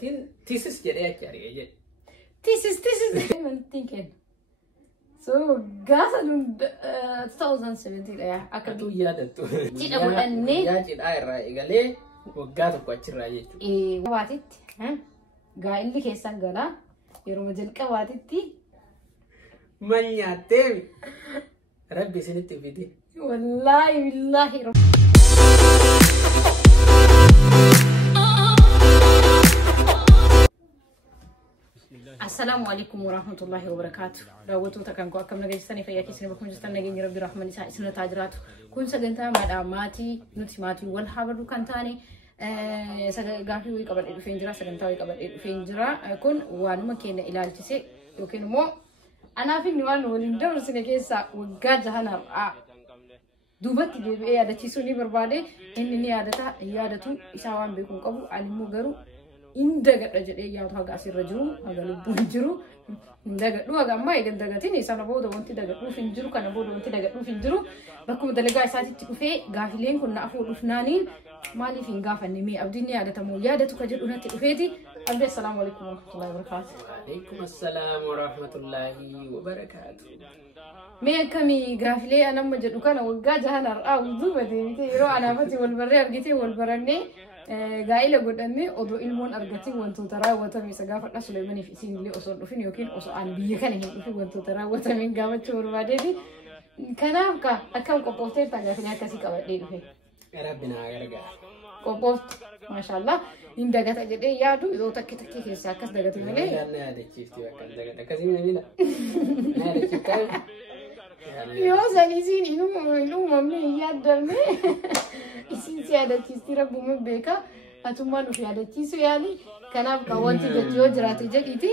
Thesis jedhee achi ari'ee jedhe. Thesis. I'm thinking. So, gaafa 2017 dha. Akkatu yaadattu. Cidha godhannee. Yaa cidhaa irraa eegalee waggaa tokko achirraa jechuudha. Qabaatitti gaa'illi keessan galaa yeroo jalqabaatitti mal nyaattee rabbi isinitti fide. Wallaahi billaahi. السلام عليكم ورحمة الله وبركاته. دعوتو تكانكو أكمل نجستني في ياكي سنة بكون جستني نجني ربي رحمن إسحاق سنة تاجرات كون سجنتا مداماتي نتماتي والحبر كان تاني سجافي ويقبل الفينجرا سجنتا ويقبل الفينجرا كون وانو مكين إلى التسي يمكن مو أنا في نوان ولندور سنة كيسا وجاد هنا دوبت بيه هذا تيسوني بربادة إنني عادتو إسحاقان بيكون كابو علمو غرو indagad aja ya to haga sirraju haga lubun jiru indagad du haga mai gandagatin isa na bodo wonti daga du finjiru kana bodo wonti daga du finjiru bakku dalaga isati tufe gafilen kunna afu dufnani mali fin gafanni me abdini ya da tamu ya da tuka jidu nati dufeti abdi assalamu alaikum wa rahmatullahi wa barakatuh alaikum assalam wa rahmatullahi wa barakatuh me kami gafile anan majadu kana wagga jahanar a'udhu bade yiro ana fati wal barri argite wal baranne gaa'ila godhanne odoo ilmoon argatiin wantoota raawwatame isa gaafadha Suleemanii fi isin illee osoo dhufin yookiin osoo aan biyya kana hin dhufin wantoota raawwatameen gaafachuu barbaadeeti. Kanaaf akkam qophooftee tajaajila akkasii qabadhee dhufe. Rabbi naa gargaara. Qophooftu maashaallah hin dagata jedhee yaadu yoo takke keessaa akkas dagate malee. Yaadna yaadachiifti bakka dagata akkasii miila. Yaadachiiftaa. Yoo sanisiin inumamne hin yaaddarne. Isin siyaadachiisti rabbuun beeka atummaan of yaadachiisu yaali kanaaf wanti jechuun jiraate jedhiiti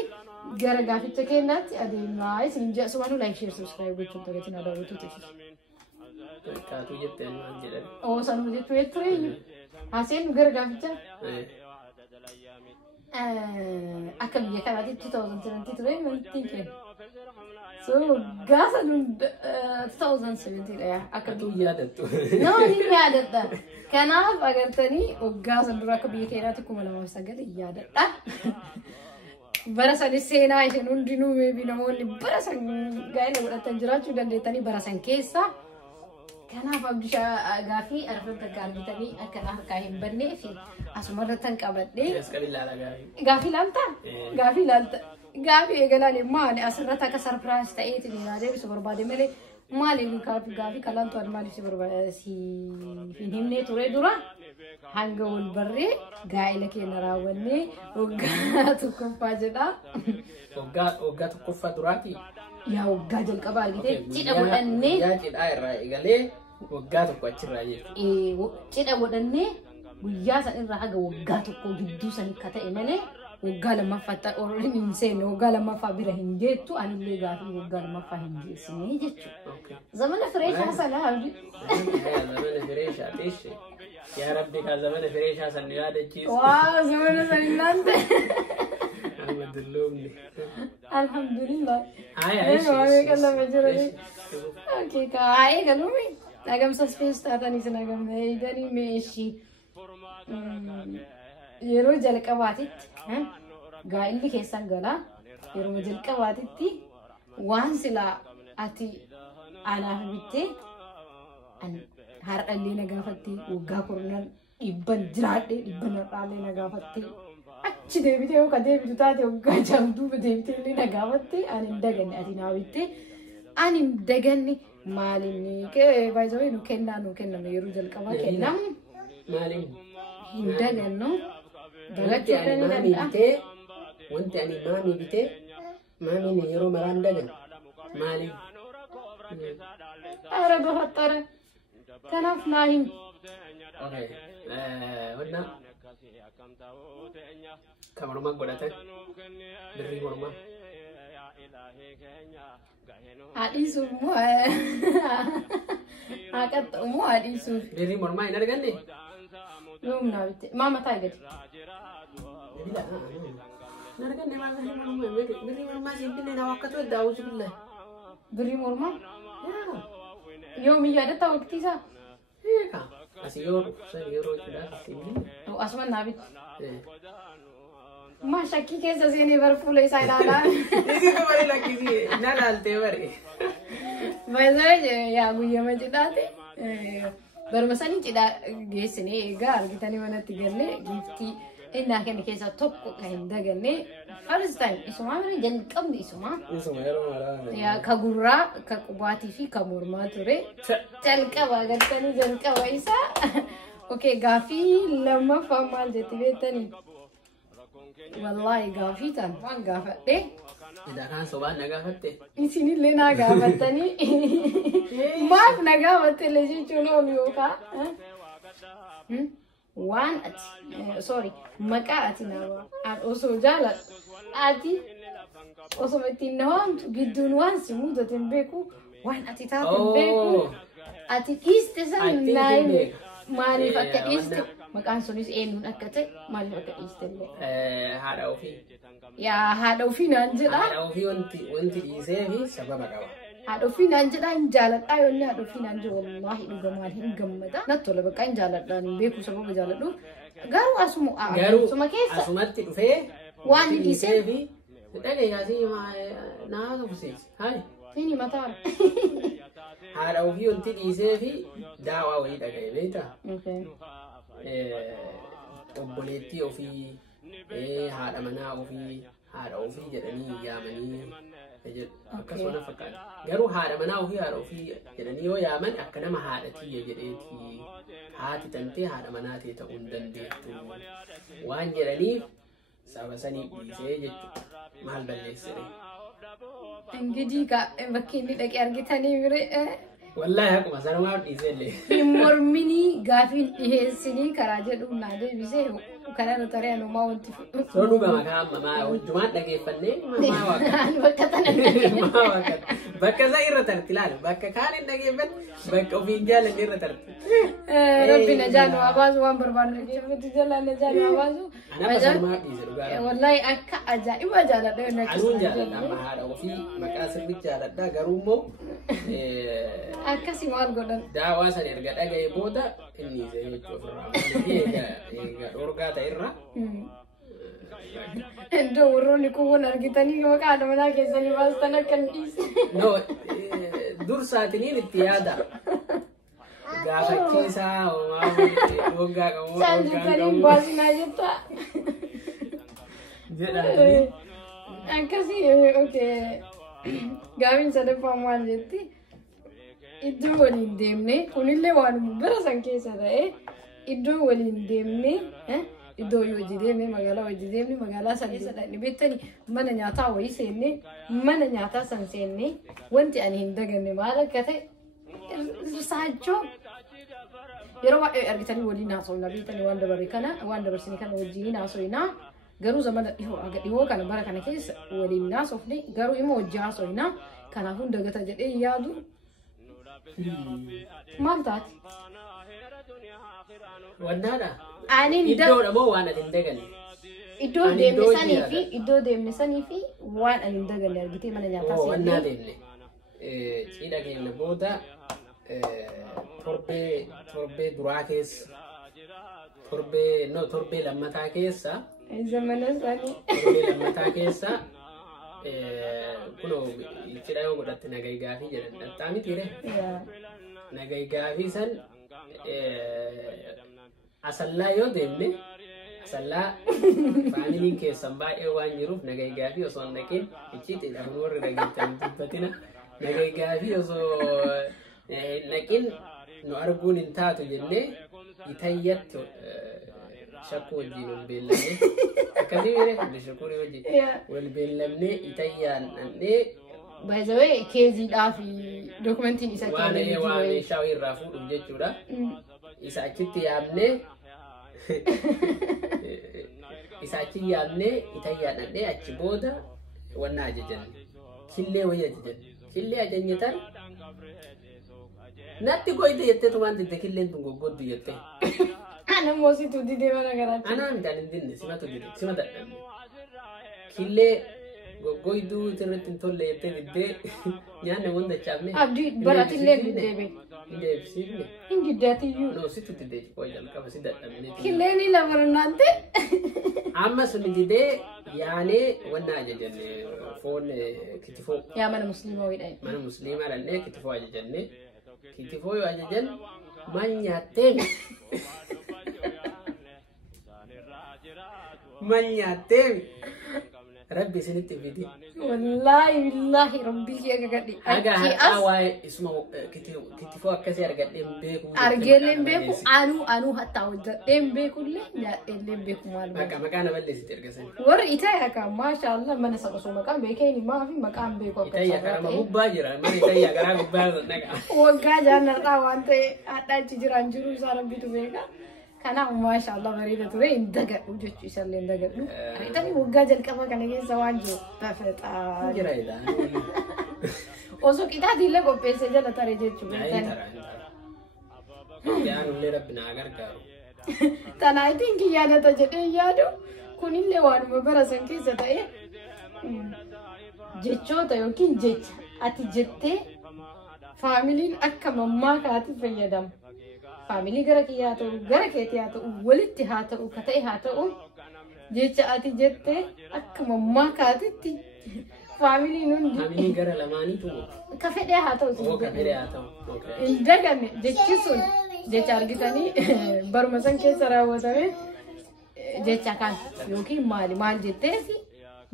gara gaaficha kennaatti adeemaa isin jechuun like share subscribe gochuun tagatiin adaawwatu ta'e. Kaatu jettee maal jedhan? Oo sanuu jechuun eettire haaseen gara gaaficha akka biyya kanaatti 2020 ture wanti kenna. So gaafa 2017 dha akkatu yaadattu. Naani yaadatta. Kanaaf agartanii gaafa dura akka biyya keenyaatti 2009 yaadadha. Bara san seenaa isheen hundinuu meebi namoonni bara san gaa'ela godhatan jiraachuu dandeettanii bara san keessa. Kanaaf abdishaa gaafii arfata gaafitanii akkana harkaa hin bannee fi asumarra tan qabadhee. Gaafii laalta? Gaafii laalta. Gaafii eegalaan maali asirratti akka sarpiraayis ta'eetiin yaadee bisu barbaade malee maali gaafii kalaantu maaliif si barbaade si hin himnee ture dura hanga wal barree gaa'ela keenya raawwannee waggaa tokkoffaa jedha. Waggaa tokkoffaa duraati. Yaa waggaa jalqabaa argitee cidha godhannee. Yaa cidhaa irraa eegalee waggaa tokko achirraa jechuudha. Cidha godhannee guyyaa san irraa haga waggaa tokko gidduu san akka ta'e malee. Waggaa lammaffaa orrin hin seenne waggaa lammaffaa bira hin geettu anillee gaafii waggaa lammaffaa hin geessine jechuudha. Zamana fireeshaa sana abdi. Zamana fireeshaa teessee. Yaa Rabbi kaa zamana fireeshaa sana yaadachiisu. Waa zamana sana ilaante. Alhamdulillah. Alhamdulillah. Ayya. Waa kallama jirani. Okay kaa galumi. Agam suspense taatanii sin agamne eeganii meeshii. Yeroo jalqabaatitti gaa'illi keessan galaa yeroo jalqabaatitti waan silaa ati anaaf bittee har'allee na gaafattee waggaa kurnan dhibban jiraadhee dhibban har'aallee na gaafattee achi deebitee yoo ka deebitu taate waggaa jaamduuba deebitee illee na gaafattee ani hin daganne ati naa bittee ani hin daganne maalinni baay'ee nu kennamu yeroo jalqabaa kennamu Maaliin? hin dagannu. Wanti ani maamii bitee maamiin yeroo maraan dagan maaliin? Ara bahattara kanaaf naa hin. Wanna ka mormaa godhatan birrii mormaa. Haadhiisuuf moo haaqatta moo haadhiisuuf? Birrii mormaa hin arganne? Yoom naa bitte maama taa'e gadi. Narganne maama birrii mormaa siin binne na wakkatu edda awuzu billah. Birrii mormaa? Yoom yaadatta waqtii isaa? Asii yoo dhufsan yeroo cidhaa siin binne. Asuma naa bitte. ما شكي كيسا سيني برفولة يسايدانا Isi ko bari lakisi nalalte bari. بايزاي يا أبويا ما جداتي برمساني جدا جيسني إيجار كتاني وانا تقلني جفتي إنها كان كيسا توكو كاين دقلني first time إسمع من جن كم إسمع Isu mayro mara. يا كغورا كقباتي في كمورما توري جلكا باغتاني جلكا ويسا أوكي غافي لما فما جتي بيتني والله غافي تان وان غافتي Ida kan soban naga fatte. إسيني لنا غافتني ما فينا غافتي لجي تشونو ميوكا وان أتي سوري مكا أتي نوا أوسو جالت أتي أوسو متينهم جدون وان سمودة تنبيكو وان أتي تنبيكو أتي إستسان نايم مالي فكا إست مكان سونيس إنون أكتة مالي فكا إست اللي Hada ofi. يا هذا وفينا أنجلا Hada ofi wanti isee fi sababa qaba. هذا وفينا أنجلا إن جالت أيوني هذا وفينا أنجلا والله إنجمال إنجمدا نطلع بقى إن جالت لان بيكو سبب جالت له قالوا أسمو Garuu سما كيف asumatti dhufee Waan wanti dhiisee isee fi dhagee yaasii naa dhufsiis. Hai. فيني مطار Haadha ofii wanti dhiisee fi daawaa wayii dhaga'e beektaa? أوكي Obboleettii ofii, haadha manaa ofii jedhanii yaamanii akkasuma na fakkaata. Garuu haadha manaa ofii jedhanii yoo yaaman akka nama haadha tiyya jedheeti haati tantee haadha manaa ta'e ta'uu hin dandeettu waan jedhaniif saba sanii dhiisee jechuudha. Maal balleessine? انجدي كا بكيني لك أرجتني مري Wallaahi akkuma sanumaaf dhiisee illee. mormini gaafin dhiheessini karaa jedhu naadee bisee kana nu taree anu maa wanti Soo dhugama kaa mamaa wajjumaan dhageeffannee mamaa waaqata. bakka tana Mamaa waaqata. Bakka isaa irra tarti laala. Bakka kaan hin dhageeffanne bakka ofiin jaallanne irra tarti. rabbi na jaanu abaasu waan barbaannu jechuutti jala na jaanu abaasu Anama sanumaaf dhiise dhugaa. wallahi akka ajaa'iba jaaladha yoo Anuun jaaladha amma haadha ofii maqaa sirriitti jaaladha garuu immoo akkasii maal godhan daawaa sana erga dhaga'e booda inni isee jechuu ofirraa malee eega dhorgaa ta'e irra iddoo warroonni kun argitanii maqaa haadha manaa keessanii baastan akka hin dhiise no dursaatiniin itti yaada gaafachiisaa homaa waggaa qabu Caalchitanii baasinaa jetta. jedhaatanii Akkasii okay. Gaafiin sadaffaa maal jetti? Iddoo waliin deemnee kunillee waan bira san keessa ta'e iddoo waliin deemnee iddoo yoo hojii deemnee magaalaa hojii deemnee magaalaa san keessa dhaqne beektanii mana nyaataa wayii seennee mana nyaataa san seennee wanti ani hin daganne maal akka ta'e saachoo yeroo baay'ee argitanii waliin haasofna beektanii waan dabarre kana waan dabarsine kana wajjin haasofnaa garuu zamana dhihoo kana bara kana keessa waliin haasofne garuu immoo hojii haasofnaa kanaafuu dagata jedhee yaadu maal taati? wannaadha Ani iddoodha moo waan ati hin daganne iddoo deemne sanii fi waan ani hin daganne argitee mana nyaataa wannaa seennee deemne cidha keenya booda torbee duraa keessa torbee lammataa keessa zamana sanii torbee lammataa keessa kunoo cidha yoo godhatte nagai gaafii jedhan dhattaa mitiire nagai gaafii san asallaa yoo deemne asallaa faamiliin keessan baay'ee waan jiruuf nagai gaafii osoo hin dhaqin icciitiidhaan warri dhageettan dubbatina nagai gaafii osoo hin dhaqin nu arguun hin taatu jennee itayyatti shakkuu wajjin wal beellamne akkasii mire shakkuu wajjin wal beellamne itayyaan dhandhee by the way keeziidhaa fi dokumentiin isa waan meeshaa irraa fuudhuuf jechuudha. Isa achitti yaamnee itayyaan dhandhee achi booda wanna ajajan killee wayii ajajan killee ajajatan natti goyte jetteetu waan didde killeen tun goggoddu jette. Ana moositu didee mana garaatti. Anaa midhaan hin dinne simatu dide sima dadhabne killee goggoyduu irratti hin tolle jettee diddee nyaanne wanta chaafne. Abdii baratillee diddee be. Inde bisible. Hindi datiyu. No situ tide ko jal ka basi dadam ne. Kileni la barnante. Amma sun dide yaane wanna ajajanne phone kitifo. Ya mana muslima widai. Mana muslima lalle kitifo ajajanne. Kitifo yo ajajan manyatem. Manyatem. Rabbi sinitti fidi. Wallahi billahi rabbi ki aga gadi. Aga awai ismo kitifo akkasi argadde mbeku. Argele mbeku anu hatta wajjadde mbeku le ya elle mbeku mal. Maka na balle sitti argasan. War ita ya ka masha Allah mana saka so maka mbeke ni ma fi maka mbeku akka. Ita ya karama hubba jira mari ita ya karama hubba naga. Wagga janna ta wante ada jiran juru sarabbi tu beka. Kana masha Allah barida ture indaga ujechu isalle indaga du itani wagga jal kafa kana ke sawanjo tafeta Jira ida. oso kita dille ko pese jala tare jechu Ay tara. Ya nulle rabbina gargaaru. tana I think yana ta jede yadu kunille wan mabara sanke satae jechota yokin jech ati jette family akka mamma ka ati fayyadam family gara kiya to gara keti ya to walitti ha to katai ha to jecha ati jette akka mamma ka ati family nun Family gara lamani tu. ka fede ha to Oh ka fede ha to. Okay. indagane jechi sun jecha argitani barmasan ke sarawatame jecha kan yoki mal jettefi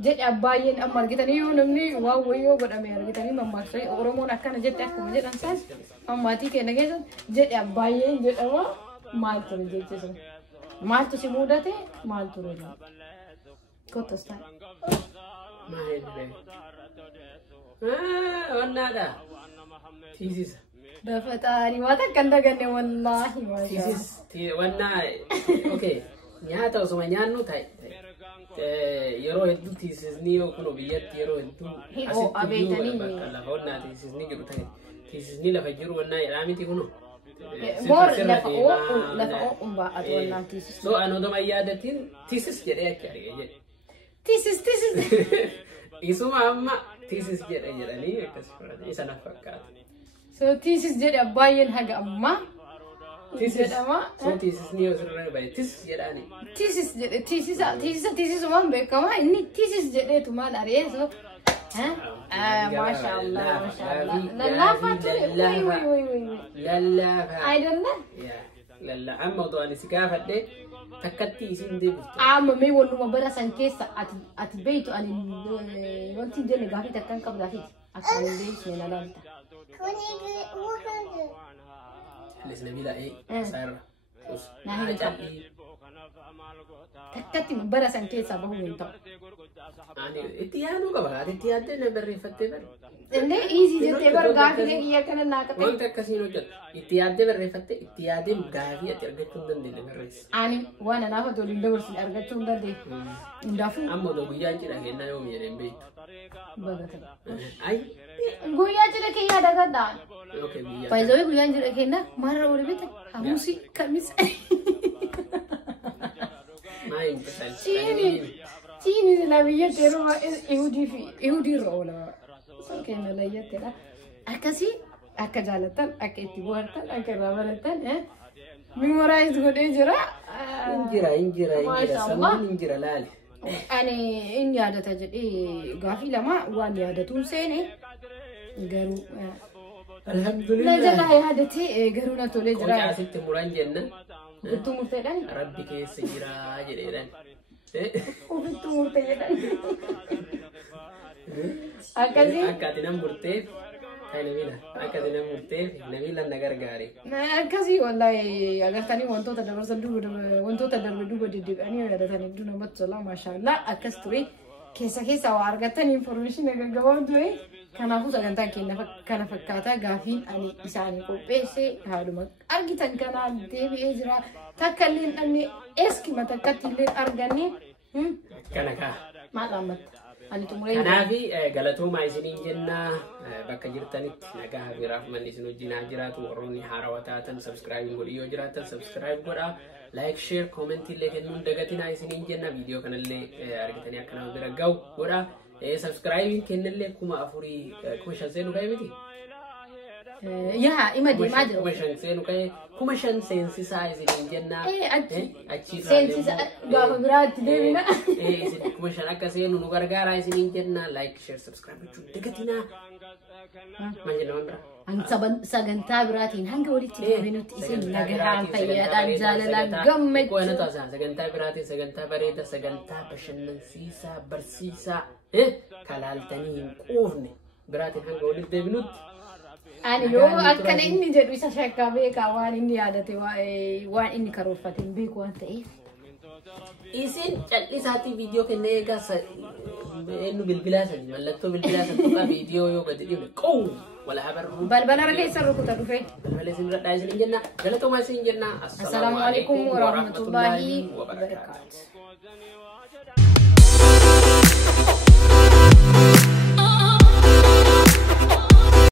jedhe abbaayeen amma argitanii yoo namni waa wayyo godhame argitanii mammaaksa oromoon akkana jette akkuma jedhan san ammaatii keenya keessa jedhe abbaayeen jedhama maal ture jechuudha maaltu si mudate maal ture kottas ta'a. Mahedre. Wannada. Thesis. Dafataani waan akka hin daganne wallaahi Thesis. Wanna. Okay. Nyaata osuma nyaannu ta'e. Yeroo hedduu tiisisni yoo kun biyyatti yeroo hedduu asitti bakka lafa onnaa tiisisni jiru ta'e tiisisni lafa jiru wannaa jedhaa miti kunu. Moor lafa oo'uun baa'atu wannaan tiisis. So anootama yaadatiin tiisis jedhee akka arge jedhe. Tiisis. Isuma amma tiisis jedhe jedhanii akkas fudhate isa na fakkaata. So tiisis jedhe abbaayeen haga ammaa. So thesis ni osirra bari thesis jedhani. Thesis waan beekama inni thesis jedheetu maal aree so masha Allah. Lallaafaa ture Lallaafaa. ayidalla Lalla amma otoo ani si gaafadhe takkatti isin deebifte. amma mee wannuma bara san keessa ati beeytu ani wanti jenne gaafii takkan qabdaafi akka ani beeksee na laalta. Lesnabila sarra. Nah takkatti bara san keessa bahu hin ta'u. Ani itti yaaduu qaba. Ati itti yaaddee na barreeffattee bari. Illee easy jettee bara gaafilee kiyya kana naa qabee. Wanta akkasiin hojjetu. Itti yaaddee barreeffattee itti yaaddee gaafii ati argachuu hin dandeenye barreessa. Ani waan anaaf otoo hin dabarsine argachuu hin dandeenye. Hundaafuu. Amma otoo guyyaan cidha kennaa yoo miidhageen beektu. Bagatama. Ay. Guyyaa cidha kiyyaa dagadhaan. Okay guyyaa. Faayidaalee guyyaan cidha kennaa maalirra wali bita? Hamuusii kamis. Main Chini sila biyyatti yeroo Ihudii irra oola. Sun keenya layyattedha. Akkasii akka jaalattan akka itti bohaartan akka irraa barattan memorize godhee jira. Injira. Sammuun injira laali. Ani inni yaadata jedhee gaafii lama waan yaadatuun seene garuu. Alhamdulillah. Na jala yaadatee garuu na tolee jira. Qocaa asitti muran jenna. Ofittuu murteedhaan. Rabbi keessa jira jedheedhaan. Ofittuu murteedhaan. Akkasii. Akka ati nan murteef kan namila. Akka ati nan murteef namila na gargaare. Akkasii wallahi agartanii wantoota dabarsan wantoota darbe duuba deddeebi'anii yaadatan hedduu namatti tola maashaallah akkas ture. Keessa waa argattan information gaggabaabaa ture. Kanaafuu sagantaan keenya kana fakkaata gaafiin ani isaanii qopheesse haaluma argitan kana deebi'ee jira takka illee hin dhabne eskima takkatti illee arganne Kana kaa. maal hammata ani xumuree Kanaafi galatoomaa isiniin jenna bakka jirtanitti nagaa biraaf manni isin wajjin haa jiraatu warroonni haarawaa taatan subscribe godhi yoo jiraatan subscribe godhaa like share comment illee kennuun dagatinaa isiniin jenna viidiyoo kanallee argitanii akka nama bira ga'u godhaa subscribe kennallee kuma 4 kuma 5 nu ga'e miti يا إما دي ما أدري كم شنسين وكاي كم شنسين سايز اللي جننا أجي سينسي قام برات دينا كم شن أكاسين ونقرقار عايزين ينجنا لايك شير سبسكرايب تكتينا ما جنون أن سجنتا براتين هنگ ولي تجيبينو تيسين نجحان فيا دجال جمت وأنا تازا سجنتا براتين سجنتا بريدة سجنتا بشنن سيسا برسيسا كلال تانين قوفني براتين هنگ ولي تجيبينو أنا لو أكن إني جدوي سشكا بيكا وان إني عادتي وان إني كروفتين بيكو أنت إيه إيسين لساتي فيديو كنيجا إنه بالبلاسة ملتو بالبلاسة تبقى فيديو يو قديم كو ولا حبر بل ركيس الركوت الرفي بل سين رد عايزين جنة جلتو ما سين جنة السلام عليكم ورحمة الله وبركاته